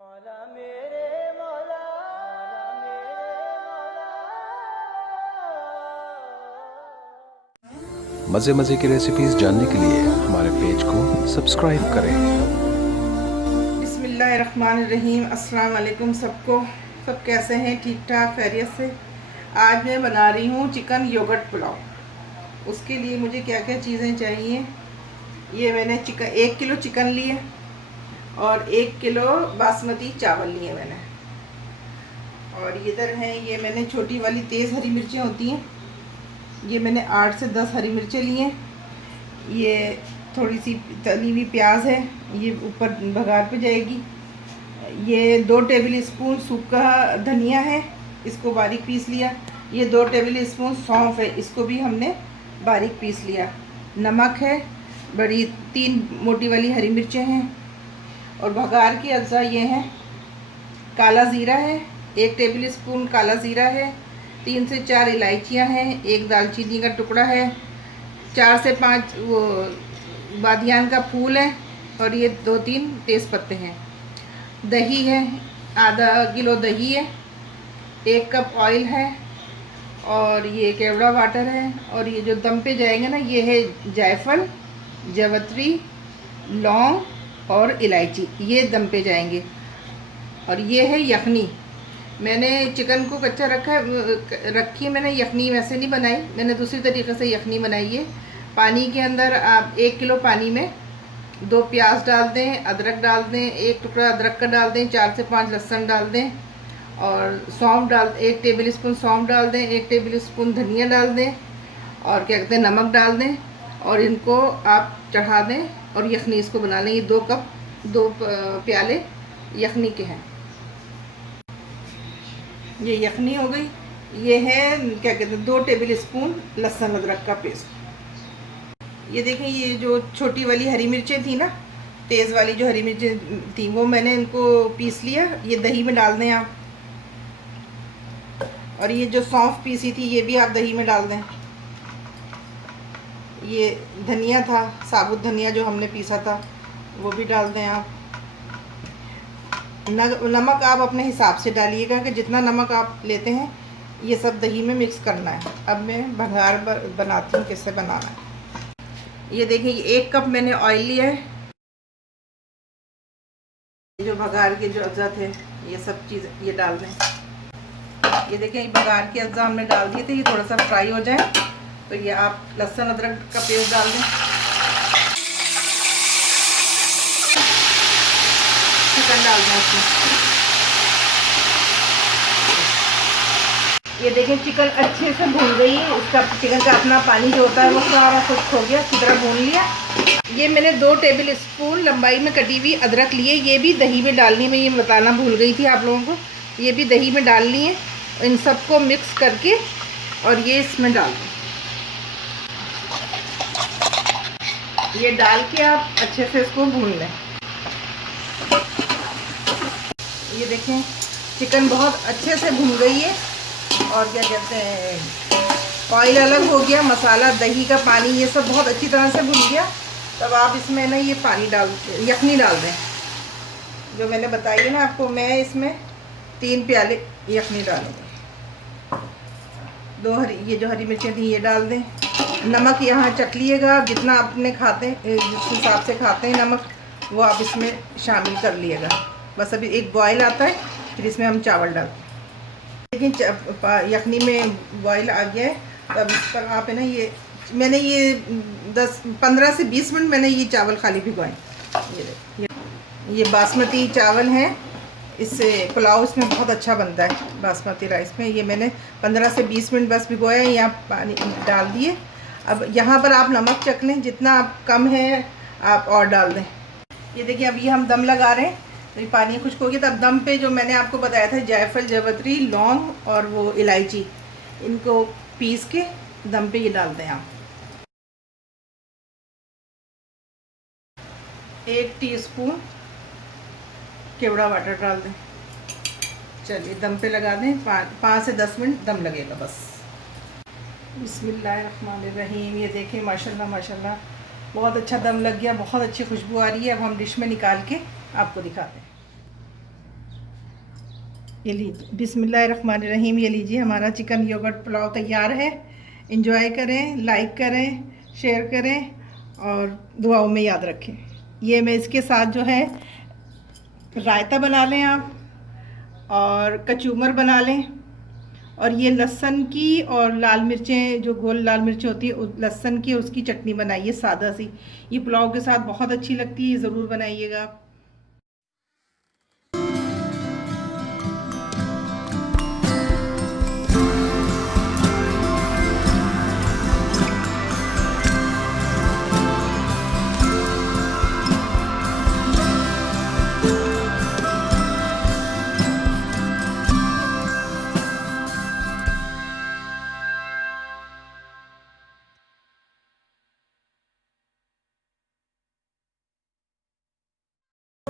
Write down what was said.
मौला मेरे मौला, मज़े मज़े की रेसिपीज़ जानने के लिए हमारे पेज को सब्सक्राइब करें। बिस्मिल्लाहिर्रहमानिर्रहीम। अस्सलाम वालेकुम सबको। सब कैसे हैं? ठीक ठाक, खैरियत से। आज मैं बना रही हूँ चिकन योगर्ट पुलाव। उसके लिए मुझे क्या क्या चीज़ें चाहिए। ये मैंने 1 किलो चिकन लिए और 1 किलो बासमती चावल लिए मैंने। और इधर है ये मैंने छोटी वाली तेज़ हरी मिर्चें होती हैं, ये मैंने 8 से 10 हरी मिर्चें लिए। ये थोड़ी सी तली हुई प्याज है, ये ऊपर भगार पे जाएगी। ये 2 टेबल स्पून सूखा धनिया है, इसको बारीक पीस लिया। ये 2 टेबल स्पून सौंफ है, इसको भी हमने बारीक पीस लिया। नमक है, बड़ी 3 मोटी वाली हरी मिर्चें हैं। और भगार की अज्जा ये हैं, काला ज़ीरा है, 1 टेबल स्पून काला ज़ीरा है, 3 से 4 इलायचियाँ हैं, 1 दालचीनी का टुकड़ा है, 4 से 5 वो बादियान का फूल है, और ये 2-3 तेज़ पत्ते हैं। दही है, आधा किलो दही है, 1 कप ऑयल है, और ये केवड़ा वाटर है। और ये जो दम पे जाएंगे ना, ये है जायफल, जावित्री, लौंग और इलायची, ये दम पे जाएंगे। और ये है यखनी। मैंने चिकन को कच्चा रखी मैंने यखनी वैसे नहीं बनाई, मैंने दूसरी तरीके से यखनी बनाई है। पानी के अंदर आप 1 किलो पानी में 2 प्याज डाल दें, अदरक डाल दें, 1 टुकड़ा अदरक का डाल दें, 4 से 5 लहसुन डाल दें, और सौंफ 1 टेबल स्पून सौंफ डाल दें, 1 टेबल स्पून धनिया डाल दें, और क्या कहते हैं नमक डाल दें, और इनको आप चढ़ा दें और यखनी इसको बना लें। ये 2 प्याले यखनी के हैं। ये यखनी हो गई। ये है क्या कहते हैं 2 टेबल स्पून लहसुन अदरक का पेस्ट। ये देखें, ये जो छोटी वाली हरी मिर्चें थी ना, तेज़ वाली जो हरी मिर्चें थी, वो मैंने इनको पीस लिया। ये दही में डाल दें आप। और ये जो सौंफ पीसी थी, ये भी आप दही में डाल दें। ये धनिया था, साबुत धनिया जो हमने पीसा था, वो भी डाल दें आप। नमक आप अपने हिसाब से डालिएगा कि जितना नमक आप लेते हैं, ये सब दही में मिक्स करना है। अब मैं भगार बनाती हूँ कैसे बनाना है। ये देखिए, 1 कप मैंने ऑयल लिया है। ये जो भगार के जो अज्जा थे, ये सब चीज़ ये डाल दें। ये देखिए, ये भगार के अज्जा हमने डाल दिए थे, ये थोड़ा सा फ्राई हो जाए तो ये आप लहसुन अदरक का पेस्ट डाल दें। चिकन डाल दें उसमें। ये देखें, चिकन अच्छे से भून गई है। उसका चिकन का अपना पानी जो होता है वो सारा खुश्क हो गया, अच्छी तरह भून लिया। ये मैंने 2 टेबल स्पून लंबाई में कटी हुई अदरक लिए, ये भी दही में डालनी है। मैं ये बताना भूल गई थी आप लोगों को, ये भी दही में डालनी है। इन सबको मिक्स करके और ये इसमें डाल दें। ये डाल के आप अच्छे से इसको भून लें। ये देखें, चिकन बहुत अच्छे से भून गई है। और क्या कहते हैं, ऑयल अलग हो गया, मसाला, दही का पानी, ये सब बहुत अच्छी तरह से भून गया। तब आप इसमें ना ये पानी यखनी डाल दें जो मैंने बताई है ना आपको। मैं इसमें 3 प्याले यखनी डालूँगी। ये जो हरी मिर्चें थी ये डाल दें। नमक यहाँ चख लिएगा, जितना आपने जिस हिसाब से खाते हैं नमक, वो आप इसमें शामिल कर लिएगा। बस अभी एक बॉयल आता है, फिर इसमें हम चावल डालते हैं। लेकिन यखनी में बॉयल आ गया है, तब इस पर आप है ना, ये मैंने ये 15 से 20 मिनट मैंने ये चावल खाली भिगोए। ये बासमती चावल हैं, इससे पुलाव इसमें बहुत अच्छा बनता है बासमती राइस में। ये मैंने 15 से 20 मिनट बस भिगोया, यहाँ पानी डाल दिए। अब यहाँ पर आप नमक चख लें, जितना आप कम है आप और डाल दें। ये देखिए, अब ये हम दम लगा रहे हैं, तो ये पानी खुश्क हो गया। तब दम पे जो मैंने आपको बताया था, जायफल, जावित्री, लौंग और वो इलायची, इनको पीस के दम पे ये डाल दें आप। 1 टीस्पून केवड़ा वाटर डाल दें। चलिए दम पे लगा दें, 5 से 10 मिनट दम लगेगा बस। बिस्मिल्लाहिर्रहमानिर्रहीम। ये देखें, माशाल्लाह माशाल्लाह बहुत अच्छा दम लग गया, बहुत अच्छी खुशबू आ रही है। अब हम डिश में निकाल के आपको दिखाते हैं। ये लीजिए, बिस्मिल्लाहिर्रहमानिर्रहीम। ये लीजिए, हमारा चिकन योगर्ट पुलाव तैयार है। इंजॉय करें, लाइक करें, शेयर करें और दुआओं में याद रखें। ये मैं इसके साथ जो है रायता बना लें आप, और कचूमर बना लें, और ये लहसुन की और लाल मिर्चें, जो गोल लाल मिर्चें होती है लहसुन की, उसकी चटनी बनाइए सादा सी। ये पुलाव के साथ बहुत अच्छी लगती है, ज़रूर बनाइएगा आप।